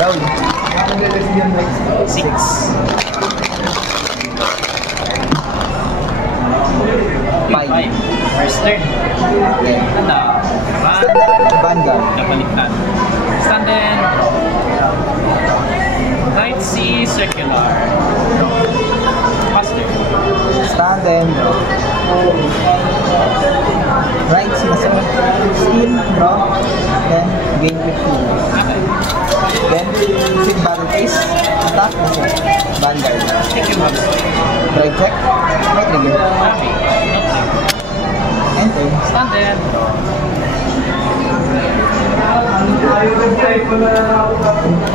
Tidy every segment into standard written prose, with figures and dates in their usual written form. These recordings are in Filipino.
Roll. 6. Five. First turn. Okay. Vanguard. Nabaliktad. Stand and right C circular. Faster. Stand and draw. Right, sinasabi. Skill, draw, then gain with shield. Okay. Then, sit battle phase, attack, Vanguard. Take your box. Drive check, no trigger. Okay. Enter. Stand and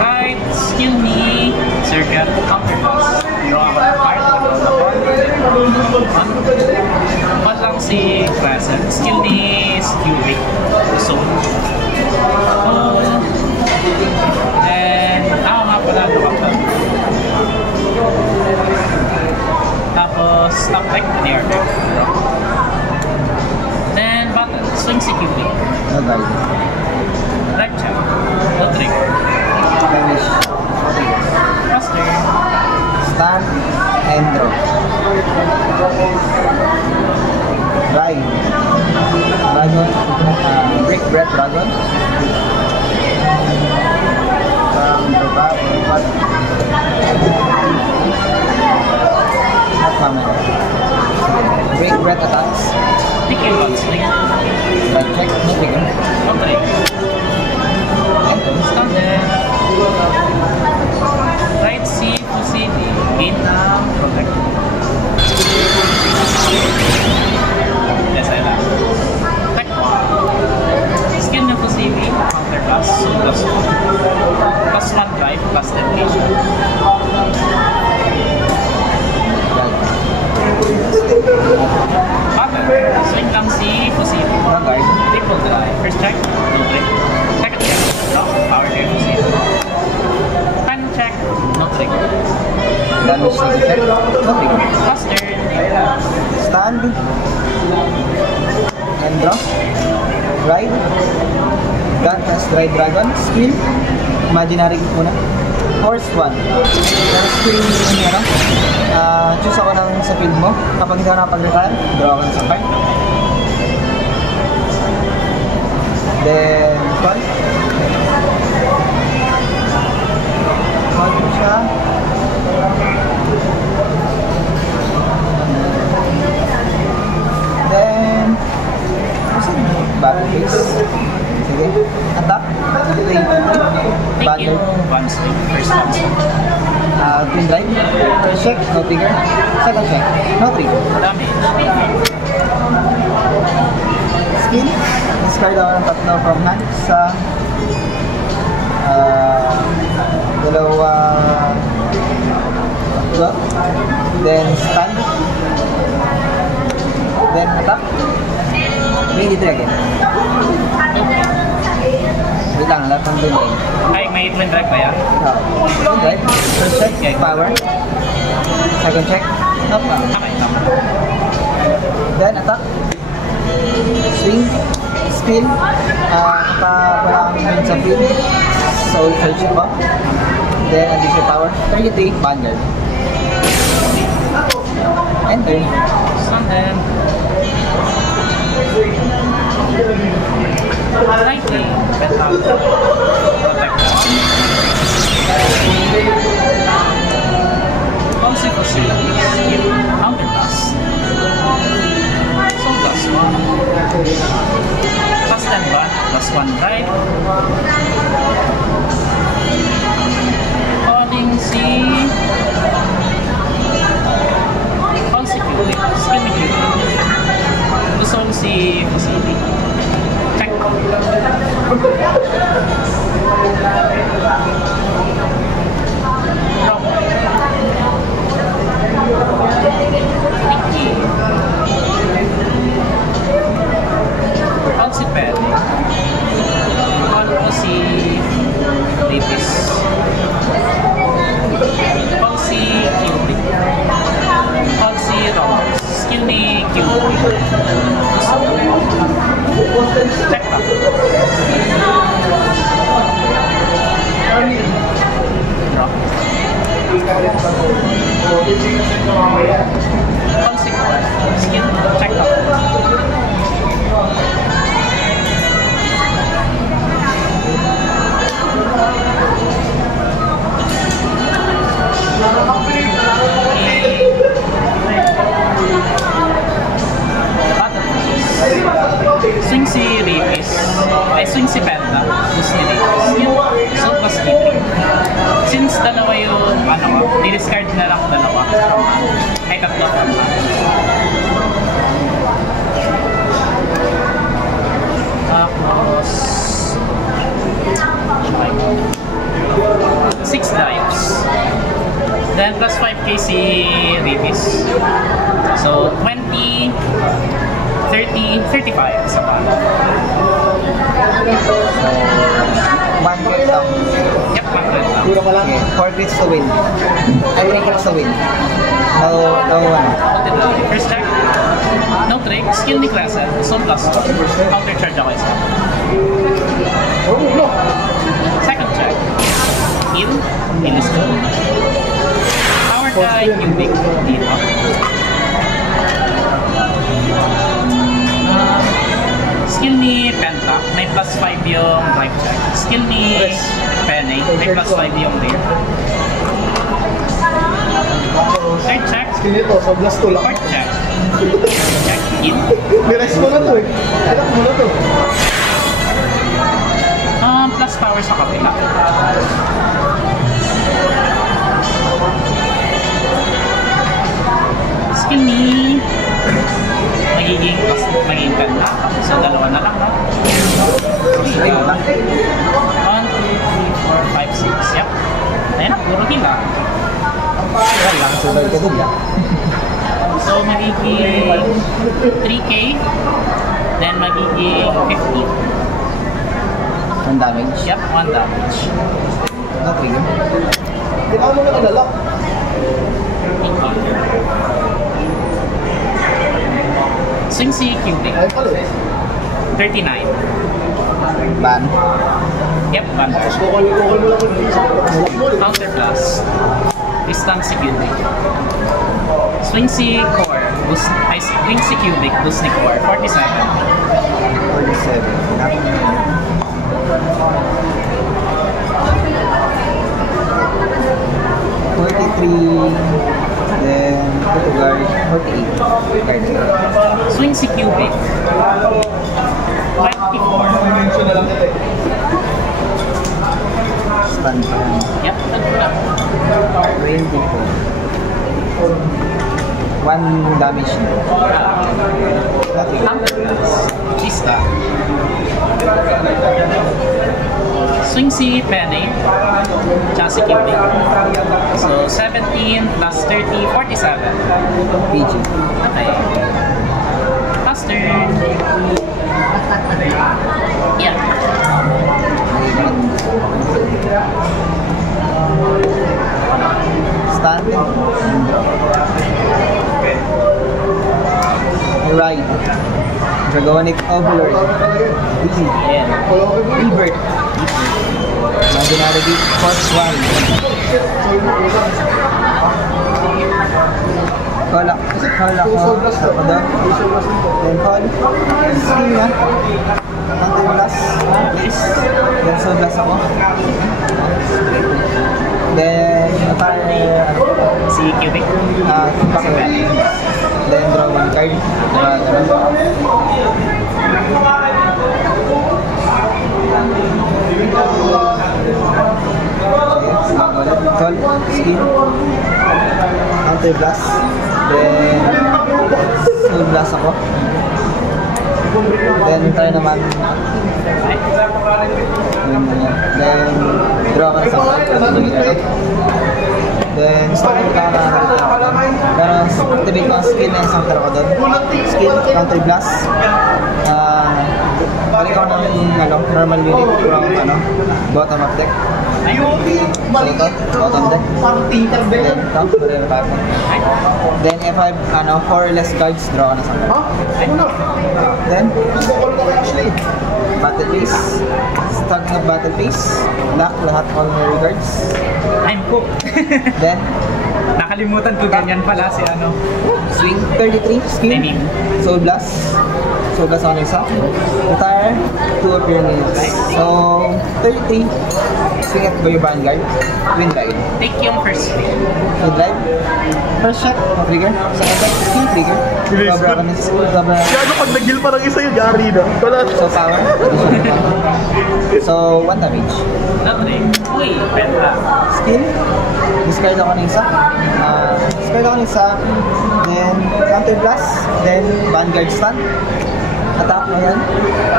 right, skill me, circle, counter toss. Draw a card. One lang si Crescent. Skill ni Skewwick. So, and ako nga pala nakapag. Tapos, top deck, near deck. Then, button, swing si Skewwick. No guide. Right check. No trigger. Vanish. Faster. Stand and draw. Ride. Dragon. Brick Breath Dragon. What? Not common. Break Breath attacks. Take your box. Right check. No trigger. No trigger. Enter. Stand there. Right C to C. Gain now. Protect. Yes, I like. Tech 1. Skill na to CV. Counter plus. Plus 1. Plus 1 drive. Plus temptation. Okay. Swing lang C to CV. No guide. Triple drive. First check. No trick. Second check. No. Power gear to CV. Final check. No trigger. Damage to check. No trigger. Faster. Stand and draw. Ride. God has Ride Dragon. Skill. Imaginary muna. Force 1. Pero skill yun ano. Choose ako ng sa field mo. Kapag hindi ako nakapag-retire, draw ako ng sa card. Then, call. Call ko siya. Then, battle phase. Sige. Attack. Play. Thank you. One swing. First one swing. Twin drive. Check. No trigger. Second check. No trigger. Damage. Skill. Discard ako ng tatlo from hand sa dalawa. Then stand. Then attack. Bring it again. Wait lang, lahat ng delay. Ay, may twin drive ba yan? Twin drive. First check, power. Second check, up. Okay, tama. Then attack. Swing. Spin. Nakaparang sa field. Soul Search pa. Then additional power. 33, Vanguard. Enter. Stand then. Lightning. Pental. Protect. Concept of skill. Counter pass. So plus 1. Plus 10 1. Plus 1 drive. Calling C. Consecutive. Skill me. Gusto kong si Facility. Check. Consequence. Skill. Check out. Swing si Rapis. Ay, swing si Penta. Tapos ni Rapis. So, plus D3. Since dalawa yung, di-discard na lang dalawa. Ay, tatlo from hand. Tapos... 6 dives. Then, plus 5k si Rapis. So, 20... 30, 35 sa pala. So, 1 grade lang. Yep, 100 lang. Okay, 4 grades to win. I 3 grades to win. No, First check. No trick. Skill ni klase. So plus 2. Counter charge ako isa. Second check. Heal. Heal skill. Power die. Cubic. Dito. Skill ni Penta, may plus 5 yung drive check. Skill ni Penny, may plus 5 yung lead. Third check. Skill nito, so blast to lang. Fourth check. Check in. Nirais mo na to eh. Anak mo na to. Plus power sa kapila. Skill ni magiging 10 na. So, dalawa na lang, no? 1, 2, 3, 4, 5, 6. Yep. Ayan na, puro hila. lang, survive ka din, So, magiging 3k. Then, magiging 15. 1 damage. Yep, 1 damage. No trigger. Kailangan mo na kadalak. 18. Swing si Cubic. Ay pala eh. 39. Ban. Yep, ban. Tapos kukul mo lang kung isa. Salak mo rin. Counter blast. Distance si Cubic. Swing si Core. Boost, ay, swing si Cubic. Boost ni Core. 47. 47. 43, then put to guard, 48. Guard. Swing si Cubic. 24. Mention na lang kita eh. Stand pa yan. Yep, nagpula. 24. 1 damage na. Okay. Counter blast. Chista. Swing si Penny. Tsaka si Cubic. So, 17 plus 30, 47. PG. Okay. Pass turn. Yeah. Stand. Ride. Dragonic Overlord. Easy. Yeah. Rebirth. Imaginary Beat, Force 1. Call ako. Call ako. Ako doon. Then call. Steam na. Counter blast. Please. Then soul blast ako. Then attire. Si Cubic. Pakawin. Then draw 1 card. Call, skin, counter blast, then soul blast ako. Then try naman. Then draw ka na sa card. Then start ka na. Pero activate ko ang skill na isang taro ko doon. Skill, counter blast. Balik ako ng normal unit, kurang bottom up deck. Bottom deck. Then top, then if I have 4 less cards, draw ka na sa card. Then battle phase. Start ng battle phase. Lock lahat all my regards. I'm cooked. Then, Nakalimutan ko ganyan pala si ano. swing 33, skill, Lenin. soul blast. Soul blast ako ng isa. Retire, 2 of your units. So, 33, swing at your vanguard, wind drive. Take yung first swing. Wind drive, first shot, trigger. Second shot, skill trigger. Cobra kami, cobra. Gaano pag nag-heal parang isa yung yari na? Wala. So, power, additional power. So, 1 damage. Not-ray. Uy, penta. Skill, discard ako ng isa. Discard ako ng isa. Then, counter blast. Then, vanguard stun. Attack na yan.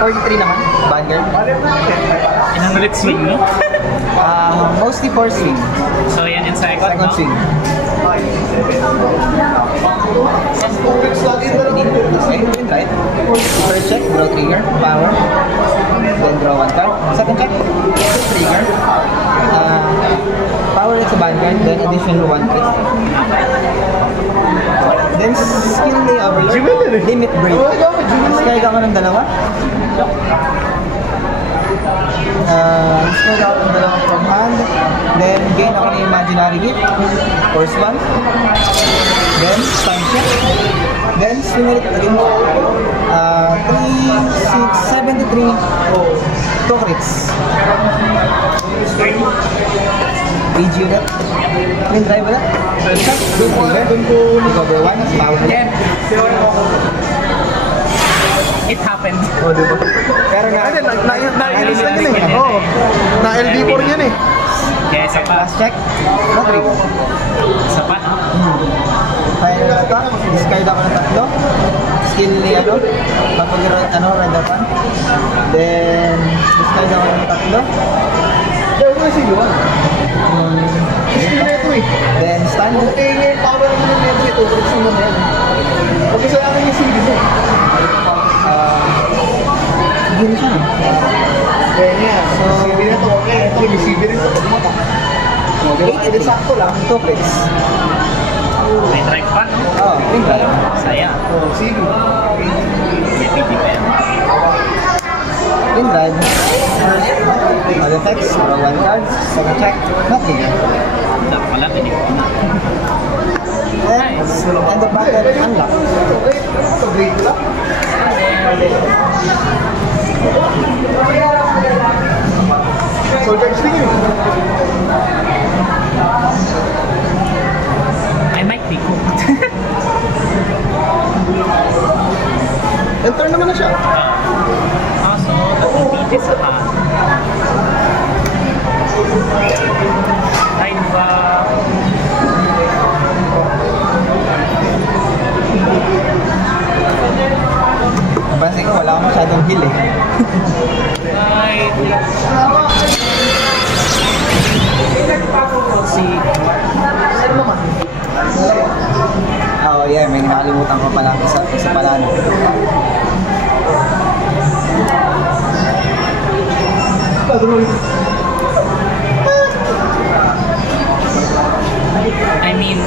43 naman, vanguard. Ilang ulit swing mo? Mostly 4 swing. So yan yung second, Second no? swing. Okay, wind right. First check, draw trigger, power. Then draw 1 card. Second check, trigger. Power at sa vanguard, then additional 1 crit. Then skill ni Overlord, limit break. Discard ako ng dalawa. Discard ako ng dalawa from hand. Then gain ako ng imaginary gift. Force 1. Then stun check. Then swing ulit again. 3, 6, 73. 2 crits. PG ulit. Wind drive ulit. First shot. Good trigger. Recover 1. Power ulit. It happened. Oh, diba? Pero Na-release na yun eh. Oo. Na-LB4 yan eh. Kaya isa pa. last check. No trigger. Isa pa, no? Final attack. Discard ako ng tatlo. Skill ni red up. Then, discard ako ng tatlo. Kaya ito yung siluan. Skill na ito eh. Then, stand. Okay, yung power mo ng level ito. Gusto mo na yan. Pag isa lang yung CD mo. Sige siya. Kaya niya. So, CD na ito. Okay. Ito yung CD rin ito. Pagmata. Ito sakto lang. 2 crits. May drive pa, no? Oh, ring drive. Saya. Oh, CD. May PD pa yan. Ring drive. All effects. Draw 1 card. Second check. Not trigger. Dapat pala, hindi ko na. Then, end of battle. Unlock. Okay. Ito, great lang. So, guys, tingin eh. I might be cooked. Enter naman na siya. So, tatlong PD sa hand. Ay, ba? Napansin ko, wala akong masyadong heal eh. Ay, si Oh yeah, may nakalimutan ko pala isa pala. I mean,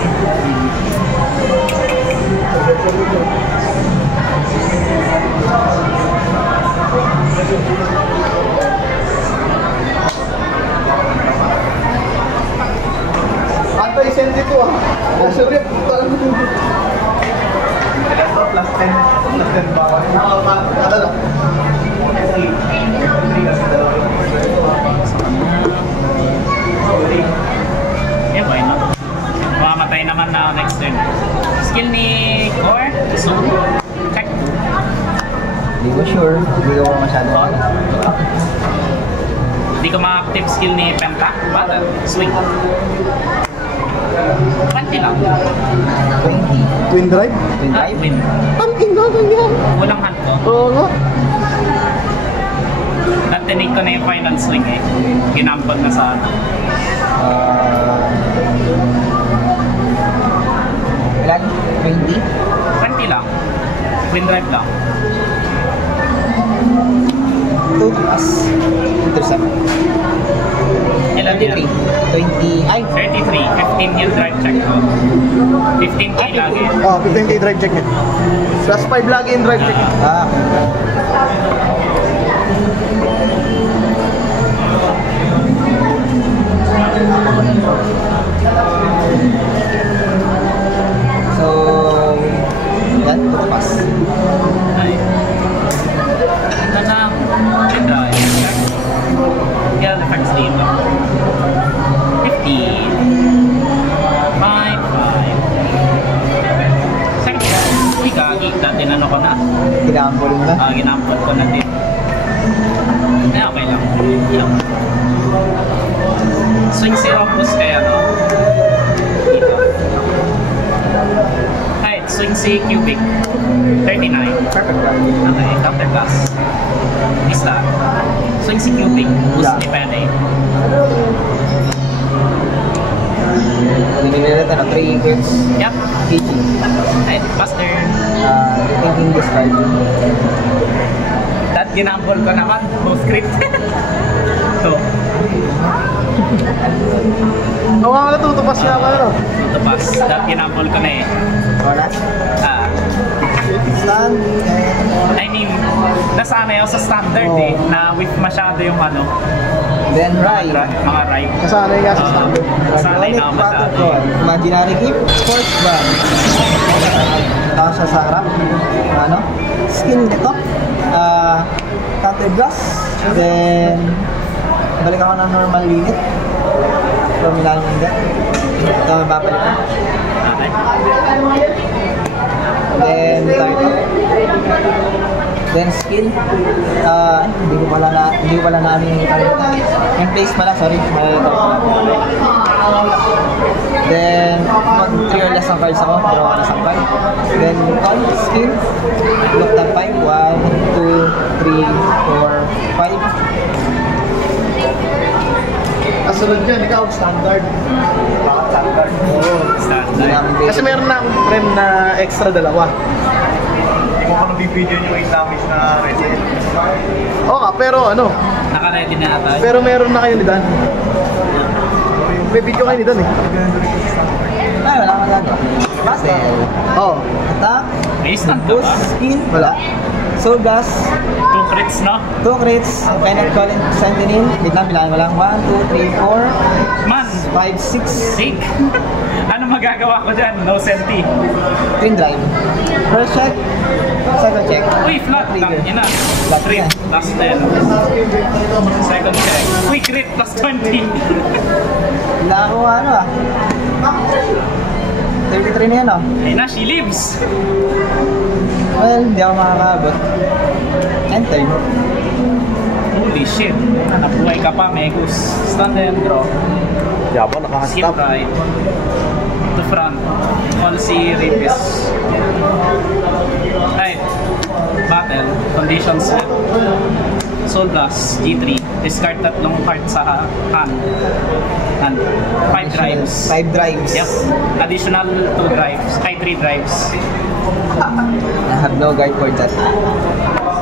Anti-send ito ah. Kasi rip, talagang plus 10 ba? Alala. yeah, why not? Mamamatay naman na next turn. Skill ni Core, so, check. Hindi ko sure, hindi ko masyadong Hindi ko ma-active skill ni Penta. Battle, swing. 20 lang. 20. Twin drive? Wind drive? Win. Ang ina ganyan. Walang hand ko. Oo nga. Natinig ko na yung final swing eh. Ginambag na sa ano. Ilan? 20? 20 lang. Wind drive lang. 2 plus intercept. Ilan 33. yan? 20. Ay! 33. 15 yung drive check ko. 15k lagi. Oh, 15k drive check niya. Plus 5 lagi yung drive check niya. Ah. So, yan, pass. Ay. Ito na. Ito. Check. Kaya effects dito. 50. 5. Second. Uy, kagi. Dati ano ko na. Ginambol mo na. Ginampot ko na din. Eh, okay lang. Yan. Swing si Opus kaya, no? Dito. Right, swing si Cubic. 39. Perfect ba? Okay, counter class. Isa. Swing si Cubic. Yeah. Depende. Nililit na 3 hits. Yep. KG. Right, faster. Thinking discard. That ginambol ko naman. No script. So, Oo nga, natutupas niya ako ano. ito pass. That ginambol ko na eh. Wala. Stand. I mean, nasanay ako sa standard eh, na with masyado yung ano, Then Rai. mga ride. Nasanay nga sa standard. Nasanay na ako masyado. Imaginary gift. Force ban. Tapos siya sa harap. Ano? Skill nito. Counter blast. Then balik ako ng normal unit. From ilang hindi. Ito babalik ko. Okay. Then target. Then skill. Hindi ko pala namin in place pala, sorry. Then mag 3 or less ang cards ako, pero ako nasampay. Then call, skill. Look at 5. 1, 2, 3, 4, 5. Kasunod yan, ikaw standard. Bakit standard? Oo. Hindi Standard. namin basic. Kasi meron na akong frame na extra dalawa. Hindi ko pa nabibidyon yung 8 damage na reset. Oo nga, pero ano, Naka-ready na ata. pero meron na kayo ni Dan. May video kayo ni Dan eh. Ay, wala kang magagawa. Battle. Oo. Attack. May instant ka Boost. ba? Skill. Wala. Soul Blast. 2 crits, no? 2 crits. Cannot call and send it in. Wait lang, bilangin mo lang. 1, 2, 3, 4, Man, 5, 6. sick. Ano magagawa ko dyan? No senti. Twin drive. First check. Second check. Uy, flat. Trigger. Yun na. Flat Crit, yan. plus 10. Second check. Uy, crit, plus 20. Wala ako ano ah. 33 na yan oh. Ayun na, she lives. Well, hindi ako makakaabot. Enter. Holy shit. Nabuhay ka pa, Megus. Stand and draw. Yaba, Skip nakahastap. right. To front. Call si Ripis. Right. Battle. Conditions set. Soul Blast. G3. Discard tatlong card sa hand. 5 drives. 5 drives. Yep. Additional 2 drives. Ay, 3 drives. I have no guard for that.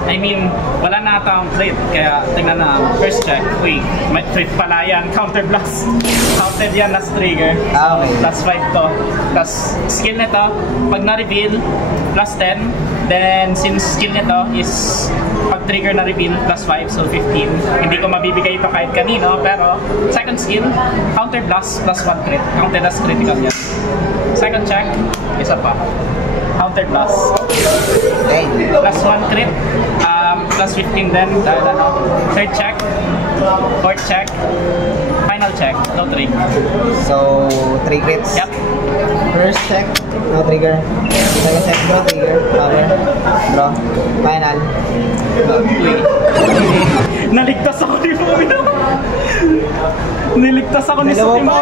I mean, wala na ata ang plate. Kaya tingnan na. First check. Uy, may trip pala yan. Counter blast. Counted yan as trigger. Ah, okay. Plus 5 to. Plus skill nito, pag na-reveal, plus 10. Then, since skill nito is pag trigger na reveal, plus 5, so 15. Hindi ko mabibigay ito kahit kanino, pero second skill, counter blast, plus 1 crit. Counted as critical yan. Second check, isa pa. Counter blast. Okay. Plus 1 crit. Plus 15 din. Dahil ano. Third check. Fourth check. Final check. No trigger. So, 3 crits. Yep. First check, no trigger. Second check, no trigger. Power. Draw. Final. Uy. Naligtas ako ni Bobby. Niligtas ako ni Dalawa Sotimo. pa.